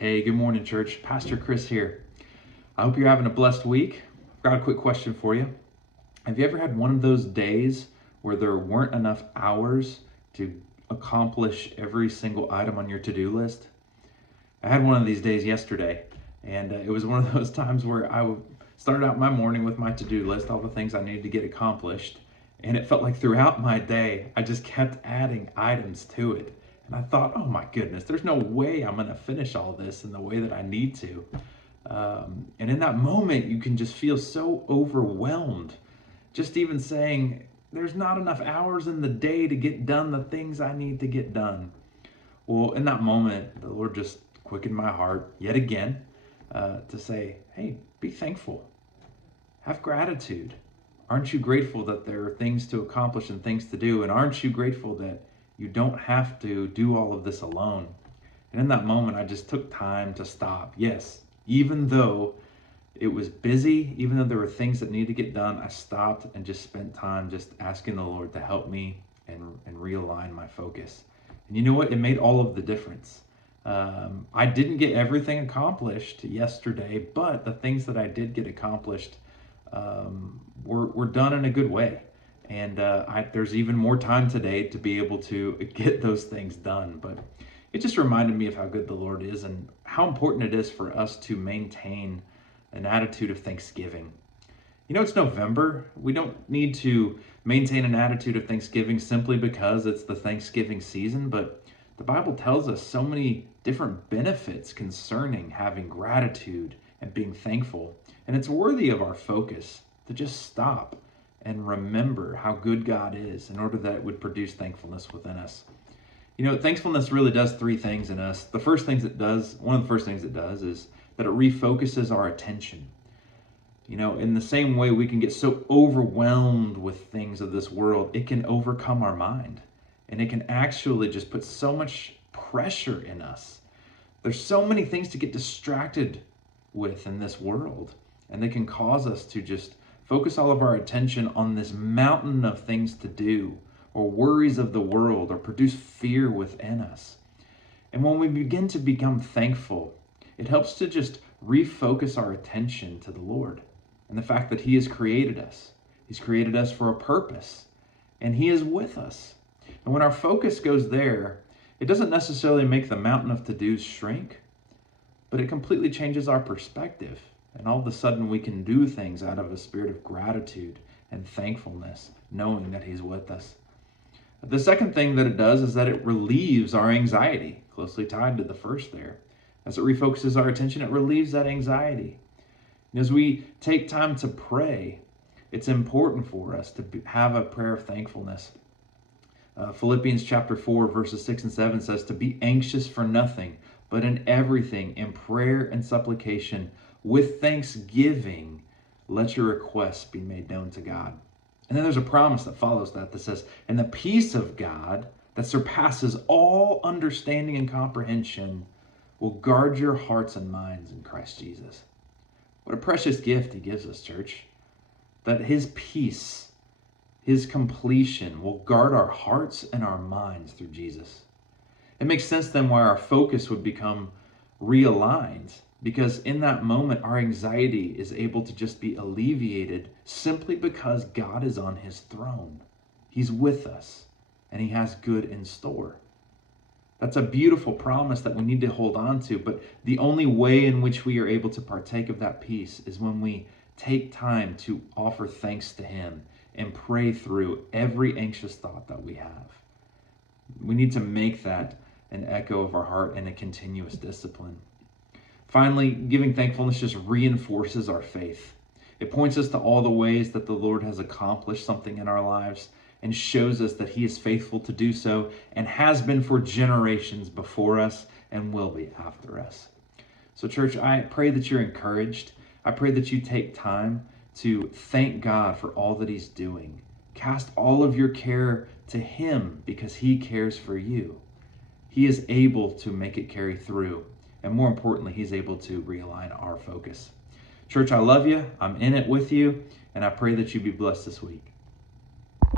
Hey, good morning, church. Pastor Chris here. I hope you're having a blessed week. I've got a quick question for you. Have you ever had one of those days where there weren't enough hours to accomplish every single item on your to-do list? I had one of these days yesterday, and it was one of those times where started out my morning with my to-do list, all the things I needed to get accomplished, and it felt like throughout my day, I just kept adding items to it. And I thought, oh my goodness, there's no way I'm going to finish all this in the way that I need to. And in that moment, you can just feel so overwhelmed. Just even saying, there's not enough hours in the day to get done the things I need to get done. Well, in that moment, the Lord just quickened my heart yet again to say, hey, be thankful. Have gratitude. Aren't you grateful that there are things to accomplish and things to do? And aren't you grateful that you don't have to do all of this alone? And in that moment, I just took time to stop. Yes, even though it was busy, even though there were things that needed to get done, I stopped and just spent time just asking the Lord to help me and realign my focus. And you know what? It made all of the difference. I didn't get everything accomplished yesterday, but the things that I did get accomplished were done in a good way. And there's even more time today to be able to get those things done. But it just reminded me of how good the Lord is and how important it is for us to maintain an attitude of thanksgiving. You know, it's November. We don't need to maintain an attitude of thanksgiving simply because it's the Thanksgiving season, but the Bible tells us so many different benefits concerning having gratitude and being thankful. And it's worthy of our focus to just stop and remember how good God is in order that it would produce thankfulness within us. You know, thankfulness really does three things in us. One of the first things it does is that it refocuses our attention. You know, in the same way we can get so overwhelmed with things of this world, it can overcome our mind. And it can actually just put so much pressure in us. There's so many things to get distracted with in this world. And they can cause us to just focus all of our attention on this mountain of things to do, or worries of the world, or produce fear within us. And when we begin to become thankful, it helps to just refocus our attention to the Lord and the fact that He has created us. He's created us for a purpose, and He is with us. And when our focus goes there, it doesn't necessarily make the mountain of to-dos shrink, but it completely changes our perspective. And all of a sudden we can do things out of a spirit of gratitude and thankfulness, knowing that He's with us. The second thing that it does is that it relieves our anxiety, closely tied to the first there. As it refocuses our attention, it relieves that anxiety. And as we take time to pray, it's important for us to have a prayer of thankfulness. Philippians chapter 4, verses 6 and 7 says to be anxious for nothing, but in everything, in prayer and supplication, with thanksgiving, let your requests be made known to God. And then there's a promise that follows that says, and the peace of God that surpasses all understanding and comprehension will guard your hearts and minds in Christ Jesus. What a precious gift He gives us, church. That His peace, His completion will guard our hearts and our minds through Jesus. It makes sense then why our focus would become realigned, because in that moment our anxiety is able to just be alleviated simply because God is on His throne. He's with us and He has good in store. That's a beautiful promise that we need to hold on to, but the only way in which we are able to partake of that peace is when we take time to offer thanks to Him and pray through every anxious thought that we have. We need to make that an echo of our heart and a continuous discipline. Finally, giving thankfulness just reinforces our faith. It points us to all the ways that the Lord has accomplished something in our lives and shows us that He is faithful to do so and has been for generations before us and will be after us. So church, I pray that you're encouraged. I pray that you take time to thank God for all that He's doing. Cast all of your care to Him because He cares for you. He is able to make it carry through. And more importantly, He's able to realign our focus. Church, I love you. I'm in it with you. And I pray that you be blessed this week.